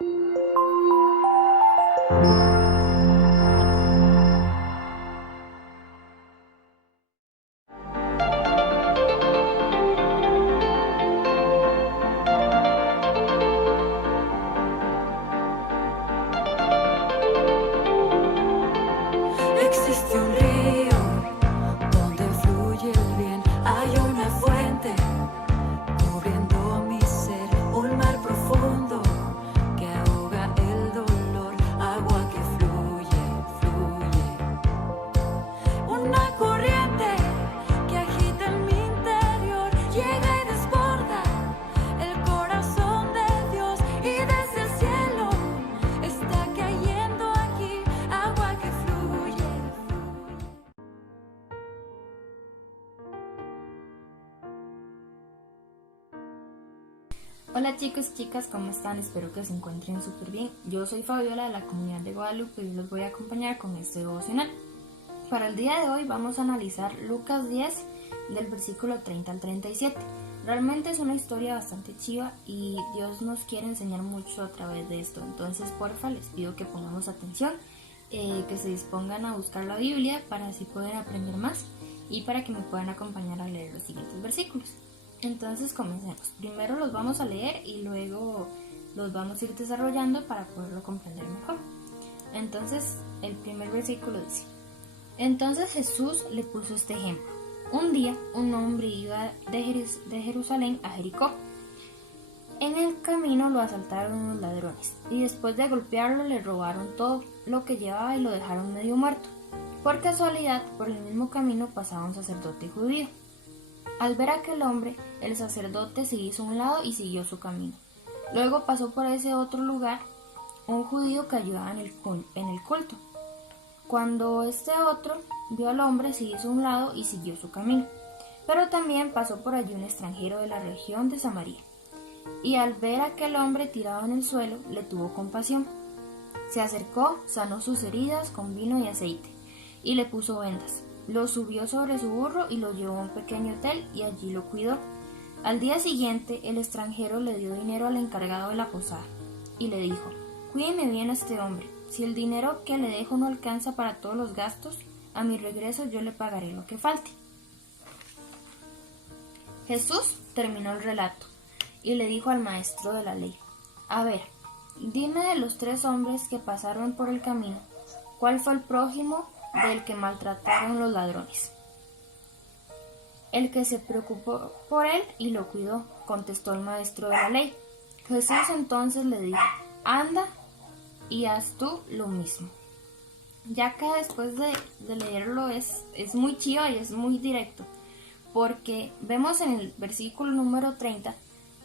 Existe un río donde fluye el bien, hay una fuente cubriendo mi ser, un mar profundo que ahoga el dolor, agua que fluye, fluye, una corriente que agita en mi interior, llega y desborda el corazón de Dios, y desde el cielo está cayendo aquí, agua que fluye, fluye. Hola chicos y chicas, ¿cómo están? Espero que se encuentren súper bien. Yo soy Fabiola de la comunidad de Guadalupe y los voy a acompañar con este devocional. Para el día de hoy vamos a analizar Lucas 10 del versículo 30 al 37. Realmente es una historia bastante chiva y Dios nos quiere enseñar mucho a través de esto. Entonces porfa les pido que pongamos atención, que se dispongan a buscar la Biblia para así poder aprender más y para que me puedan acompañar a leer los siguientes versículos. Entonces comencemos. Primero los vamos a leer y luego los vamos a ir desarrollando para poderlo comprender mejor. Entonces el primer versículo dice: Entonces Jesús le puso este ejemplo. Un día un hombre iba de Jerusalén a Jericó. En el camino lo asaltaron unos ladrones y después de golpearlo le robaron todo lo que llevaba y lo dejaron medio muerto. Por casualidad, por el mismo camino pasaba un sacerdote judío. Al ver a aquel hombre, el sacerdote se hizo a un lado y siguió su camino. Luego pasó por ese otro lugar un judío que ayudaba en el culto. Cuando este otro vio al hombre, se hizo a un lado y siguió su camino. Pero también pasó por allí un extranjero de la región de Samaria. Y al ver a aquel hombre tirado en el suelo, le tuvo compasión. Se acercó, sanó sus heridas con vino y aceite, y le puso vendas. Lo subió sobre su burro y lo llevó a un pequeño hotel y allí lo cuidó. Al día siguiente, el extranjero le dio dinero al encargado de la posada y le dijo: Cuídeme bien a este hombre. Si el dinero que le dejo no alcanza para todos los gastos, a mi regreso yo le pagaré lo que falte. Jesús terminó el relato y le dijo al maestro de la ley: A ver, dime de los 3 hombres que pasaron por el camino, ¿cuál fue el prójimo del que maltrataron los ladrones? El que se preocupó por él y lo cuidó, contestó el maestro de la ley. Jesús entonces le dijo: Anda y haz tú lo mismo. Ya que después de leerlo es muy chido y es muy directo, porque vemos en el versículo número 30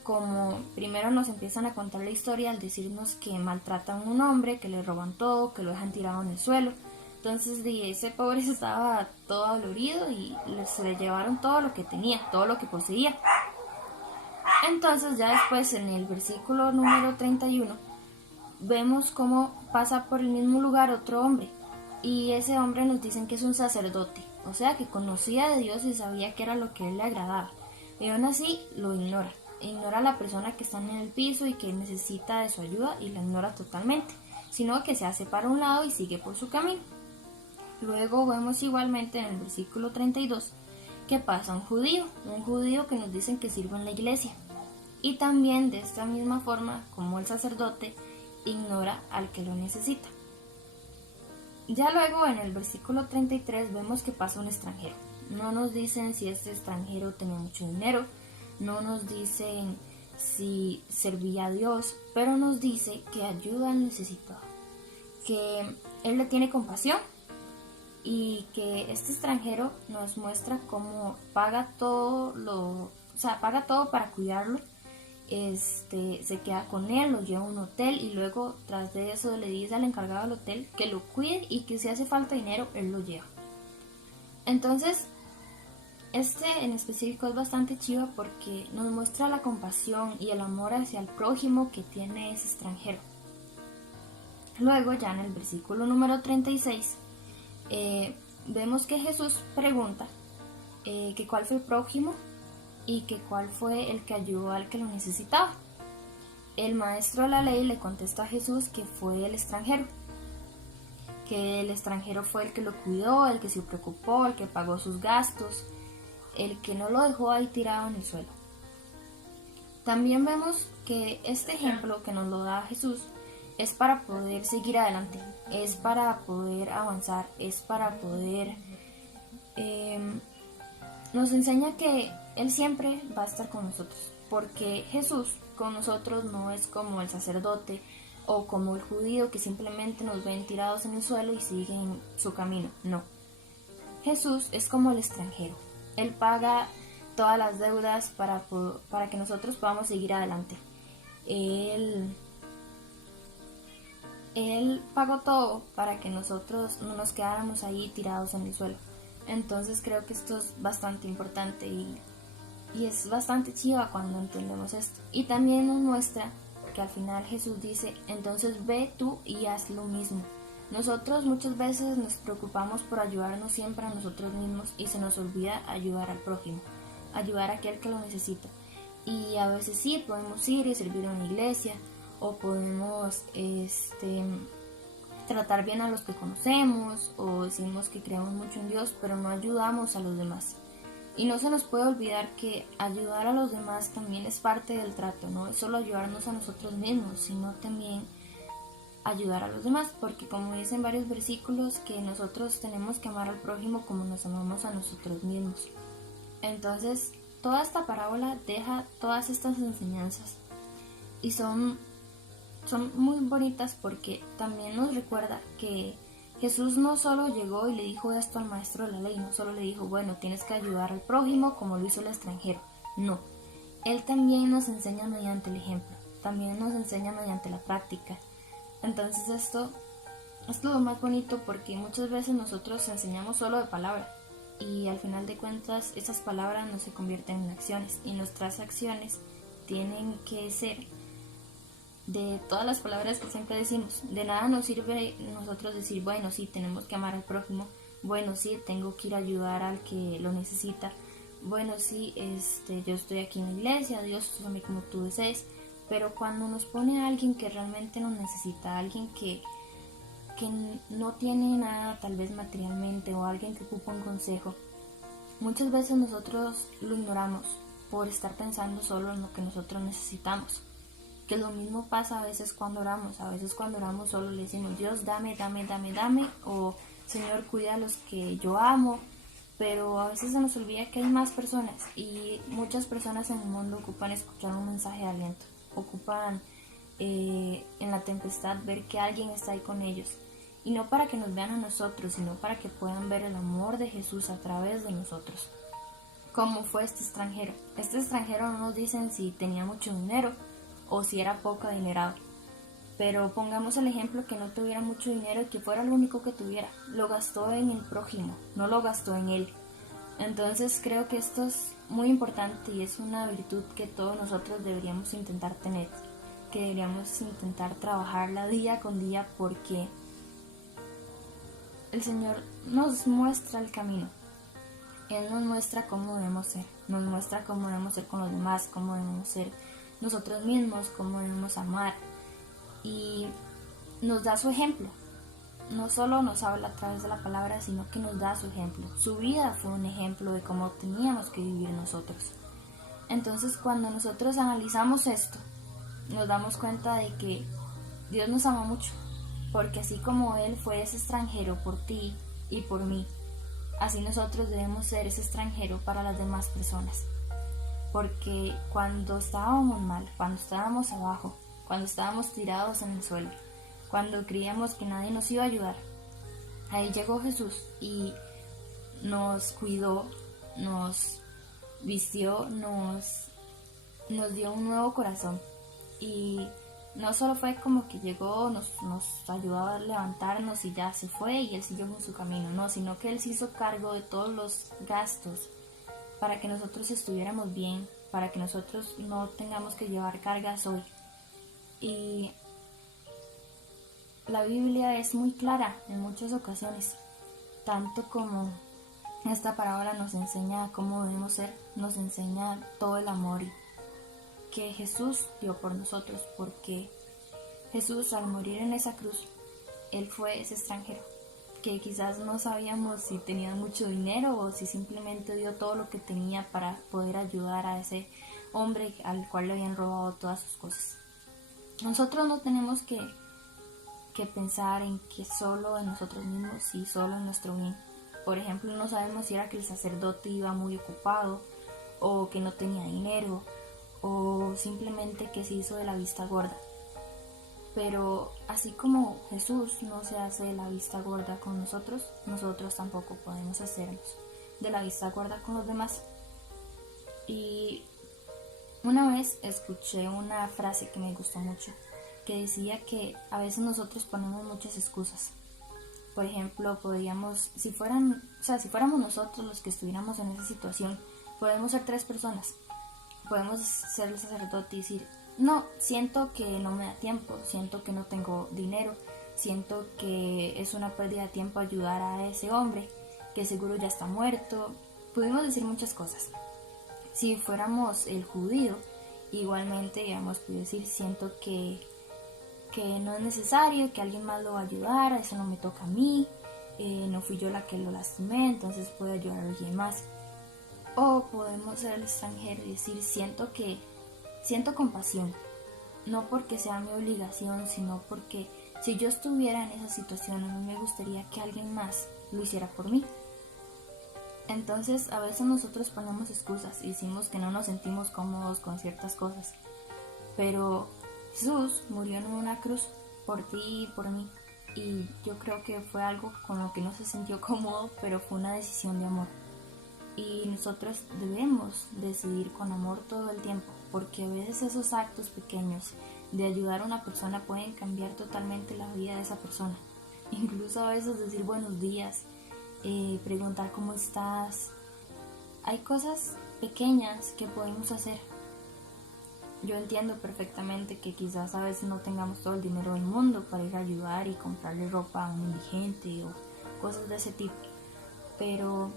como primero nos empiezan a contar la historia al decirnos que maltratan a un hombre, que le roban todo, que lo dejan tirado en el suelo. Entonces ese pobre estaba todo dolorido y se le llevaron todo lo que tenía, todo lo que poseía. Entonces ya después en el versículo número 31 vemos cómo pasa por el mismo lugar otro hombre, y ese hombre nos dicen que es un sacerdote, o sea que conocía de Dios y sabía que era lo que a él le agradaba, y aún así lo ignora a la persona que está en el piso y que necesita de su ayuda, y la ignora totalmente, sino que se hace para un lado y sigue por su camino. Luego vemos igualmente en el versículo 32 que pasa un judío que nos dicen que sirve en la iglesia, y también de esta misma forma como el sacerdote ignora al que lo necesita. Ya luego en el versículo 33 vemos que pasa un extranjero. No nos dicen si este extranjero tenía mucho dinero, no nos dicen si servía a Dios, pero nos dice que ayuda al necesitado, que él le tiene compasión y que este extranjero nos muestra cómo paga todo para cuidarlo. Se queda con él, lo lleva a un hotel y luego tras de eso le dice al encargado del hotel que lo cuide y que si hace falta dinero él lo lleva. Entonces en específico es bastante chido porque nos muestra la compasión y el amor hacia el prójimo que tiene ese extranjero. Luego ya en el versículo número 36 vemos que Jesús pregunta que cuál fue el prójimo y que cuál fue el que ayudó al que lo necesitaba. el maestro de la ley le contesta a Jesús que fue el extranjero, que el extranjero fue el que lo cuidó, el que se preocupó, el que pagó sus gastos, el que no lo dejó ahí tirado en el suelo. También vemos que este ejemplo que nos lo da Jesús es para poder seguir adelante, es para poder avanzar, es para poder... nos enseña que Él siempre va a estar con nosotros, porque Jesús con nosotros no es como el sacerdote o como el judío que simplemente nos ven tirados en el suelo y siguen su camino, no. Jesús es como el extranjero, Él paga todas las deudas para que nosotros podamos seguir adelante. Él pagó todo para que nosotros no nos quedáramos ahí tirados en el suelo. Entonces creo que esto es bastante importante y es bastante chiva cuando entendemos esto. Y también nos muestra que al final Jesús dice, entonces ve tú y haz lo mismo. Nosotros muchas veces nos preocupamos por ayudarnos siempre a nosotros mismos y se nos olvida ayudar al prójimo, ayudar a aquel que lo necesita. Y a veces sí, podemos ir y servir en una iglesia o podemos tratar bien a los que conocemos o decimos que creemos mucho en Dios, pero no ayudamos a los demás. Y no se nos puede olvidar que ayudar a los demás también es parte del trato, no es solo ayudarnos a nosotros mismos, sino también ayudar a los demás, porque como dicen varios versículos, que nosotros tenemos que amar al prójimo como nos amamos a nosotros mismos. Entonces, toda esta parábola deja todas estas enseñanzas y son muy bonitas porque también nos recuerda que Jesús no solo llegó y le dijo esto al maestro de la ley, no solo le dijo, bueno, tienes que ayudar al prójimo como lo hizo el extranjero, no. Él también nos enseña mediante el ejemplo, también nos enseña mediante la práctica. Entonces esto es lo más bonito porque muchas veces nosotros enseñamos solo de palabra y al final de cuentas esas palabras no se convierten en acciones y nuestras acciones tienen que ser de todas las palabras que siempre decimos. De nada nos sirve nosotros decir, bueno, sí, tenemos que amar al prójimo, bueno, sí, tengo que ir a ayudar al que lo necesita, bueno, sí, yo estoy aquí en la iglesia, Dios, úsame como tú desees, pero cuando nos pone a alguien que realmente nos necesita, alguien que no tiene nada tal vez materialmente o alguien que ocupa un consejo, muchas veces nosotros lo ignoramos por estar pensando solo en lo que nosotros necesitamos. Que lo mismo pasa a veces cuando oramos solo le decimos, Dios, dame, o Señor, cuida a los que yo amo, pero a veces se nos olvida que hay más personas y muchas personas en el mundo ocupan escuchar un mensaje de aliento, ocupan en la tempestad ver que alguien está ahí con ellos, y no para que nos vean a nosotros, sino para que puedan ver el amor de Jesús a través de nosotros. ¿Cómo fue este extranjero? Este extranjero no nos dicen si tenía mucho dinero o si era poco adinerado, pero pongamos el ejemplo que no tuviera mucho dinero y que fuera lo único que tuviera, lo gastó en el prójimo, no lo gastó en él. Entonces creo que esto es muy importante y es una virtud que todos nosotros deberíamos intentar tener, que deberíamos intentar trabajarla día con día, porque el Señor nos muestra el camino. Él nos muestra cómo debemos ser, nos muestra cómo debemos ser con los demás, cómo debemos ser nosotros mismos, cómo debemos amar, y nos da su ejemplo. No solo nos habla a través de la palabra, sino que nos da su ejemplo. Su vida fue un ejemplo de cómo teníamos que vivir nosotros. Entonces, cuando nosotros analizamos esto, nos damos cuenta de que Dios nos ama mucho, porque así como Él fue ese extranjero por ti y por mí, así nosotros debemos ser ese extranjero para las demás personas. Porque cuando estábamos mal, cuando estábamos abajo, cuando estábamos tirados en el suelo, cuando creíamos que nadie nos iba a ayudar, ahí llegó Jesús y nos cuidó, nos vistió, nos dio un nuevo corazón. Y no solo fue como que llegó, nos ayudó a levantarnos y ya se fue y Él siguió con su camino, no, sino que Él se hizo cargo de todos los gastos para que nosotros estuviéramos bien, para que nosotros no tengamos que llevar cargas hoy. Y la Biblia es muy clara en muchas ocasiones, tanto como esta parábola nos enseña cómo debemos ser, nos enseña todo el amor que Jesús dio por nosotros, porque Jesús, al morir en esa cruz, Él fue ese extranjero que quizás no sabíamos si tenía mucho dinero o si simplemente dio todo lo que tenía para poder ayudar a ese hombre al cual le habían robado todas sus cosas. Nosotros no tenemos que pensar en que solo en nosotros mismos y solo en nuestro bien. Por ejemplo, no sabemos si era que el sacerdote iba muy ocupado o que no tenía dinero o simplemente que se hizo de la vista gorda. Pero así como Jesús no se hace de la vista gorda con nosotros, nosotros tampoco podemos hacernos de la vista gorda con los demás. Y una vez escuché una frase que me gustó mucho, que decía que a veces nosotros ponemos muchas excusas. Por ejemplo, si fuéramos nosotros los que estuviéramos en esa situación, podemos ser 3 personas. Podemos ser el sacerdote y decir, no, siento que no me da tiempo, siento que no tengo dinero, siento que es una pérdida de tiempo ayudar a ese hombre, que seguro ya está muerto. Pudimos decir muchas cosas. Si fuéramos el judío, igualmente digamos, puedo decir, siento que no es necesario, que alguien más lo va a ayudar, eso no me toca a mí, no fui yo la que lo lastimé, entonces puedo ayudar a alguien más. O podemos ser el extranjero y decir, siento compasión, no porque sea mi obligación, sino porque si yo estuviera en esa situación, a mí me gustaría que alguien más lo hiciera por mí. Entonces a veces nosotros ponemos excusas y decimos que no nos sentimos cómodos con ciertas cosas, pero Jesús murió en una cruz por ti y por mí, y yo creo que fue algo con lo que no se sintió cómodo, pero fue una decisión de amor. Y nosotros debemos decidir con amor todo el tiempo, porque a veces esos actos pequeños de ayudar a una persona pueden cambiar totalmente la vida de esa persona. Incluso a veces decir buenos días, preguntar cómo estás. Hay cosas pequeñas que podemos hacer. Yo entiendo perfectamente que quizás a veces no tengamos todo el dinero del mundo para ir a ayudar y comprarle ropa a un indigente o cosas de ese tipo, pero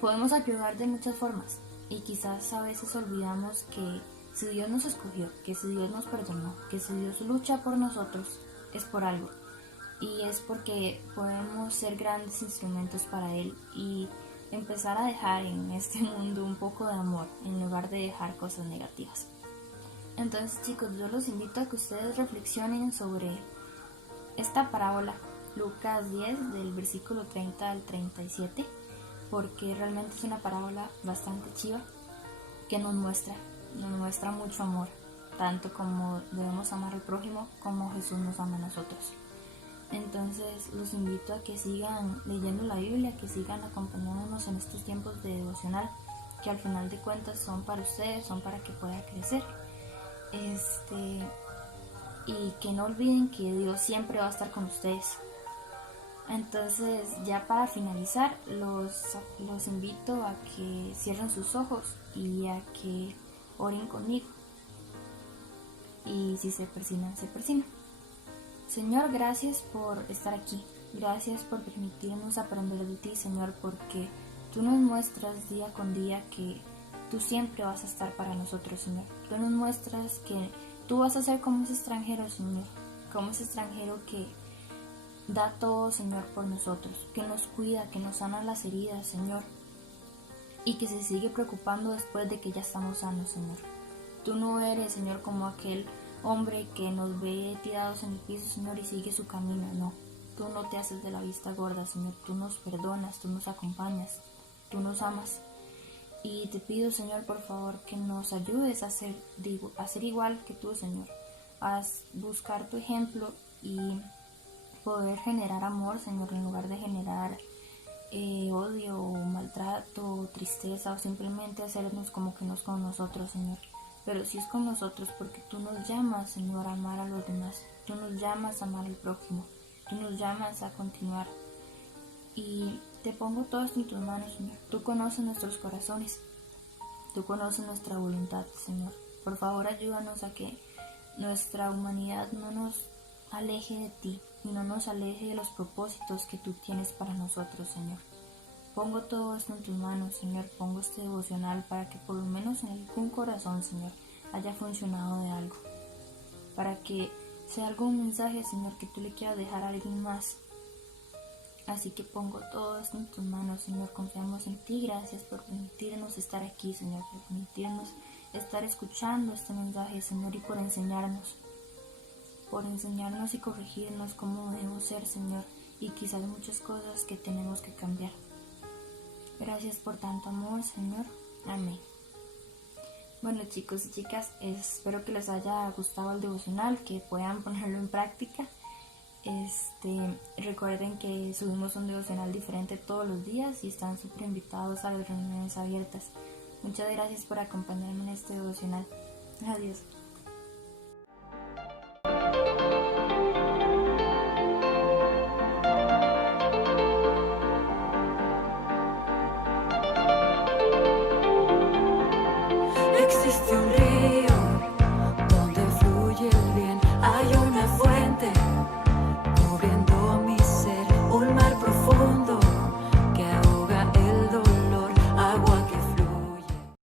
podemos ayudar de muchas formas y quizás a veces olvidamos que si Dios nos escogió, que si Dios nos perdonó, que si Dios lucha por nosotros, es por algo. Y es porque podemos ser grandes instrumentos para Él y empezar a dejar en este mundo un poco de amor en lugar de dejar cosas negativas. Entonces, chicos, yo los invito a que ustedes reflexionen sobre esta parábola, Lucas 10, del versículo 30 al 37, porque realmente es una parábola bastante chiva que nos muestra mucho amor, tanto como debemos amar al prójimo como Jesús nos ama a nosotros. Entonces los invito a que sigan leyendo la Biblia, que sigan acompañándonos en estos tiempos de devocional, que al final de cuentas son para ustedes, son para que puedan crecer. Y que no olviden que Dios siempre va a estar con ustedes. Entonces, ya para finalizar, los invito a que cierren sus ojos y a que oren conmigo. Y si se persignan, se persignan. Señor, gracias por estar aquí. Gracias por permitirnos aprender de ti, Señor, porque tú nos muestras día con día que tú siempre vas a estar para nosotros, Señor. Tú nos muestras que tú vas a ser como ese extranjero, Señor. Como ese extranjero que da todo, Señor, por nosotros. Que nos cuida, que nos sana las heridas, Señor. Y que se sigue preocupando después de que ya estamos sanos, Señor. Tú no eres, Señor, como aquel hombre que nos ve tirados en el piso, Señor, y sigue su camino. No. Tú no te haces de la vista gorda, Señor. Tú nos perdonas, tú nos acompañas, tú nos amas. Y te pido, Señor, por favor, que nos ayudes a ser igual que tú, Señor. A buscar tu ejemplo y poder generar amor, Señor, en lugar de generar odio o maltrato o tristeza o simplemente hacernos como que no es con nosotros, Señor. Pero sí es con nosotros porque tú nos llamas, Señor, a amar a los demás. Tú nos llamas a amar al prójimo. Tú nos llamas a continuar. Y te pongo todo esto en tus manos, Señor. Tú conoces nuestros corazones. Tú conoces nuestra voluntad, Señor. Por favor, ayúdanos a que nuestra humanidad no nos aleje de ti y no nos aleje de los propósitos que tú tienes para nosotros, Señor. Pongo todo esto en tus manos, Señor. Pongo este devocional para que por lo menos en algún corazón, Señor, haya funcionado de algo, para que sea algún mensaje, Señor, que tú le quieras dejar a alguien más. Así que pongo todo esto en tus manos, Señor, confiamos en ti. Gracias por permitirnos estar aquí, Señor, por permitirnos estar escuchando este mensaje, Señor, y por enseñarnos y corregirnos cómo debemos ser, Señor, y quizás muchas cosas que tenemos que cambiar. Gracias por tanto amor, Señor. Amén. Bueno, chicos y chicas, espero que les haya gustado el devocional, que puedan ponerlo en práctica. Recuerden que subimos un devocional diferente todos los días y están súper invitados a las reuniones abiertas. Muchas gracias por acompañarme en este devocional. Adiós.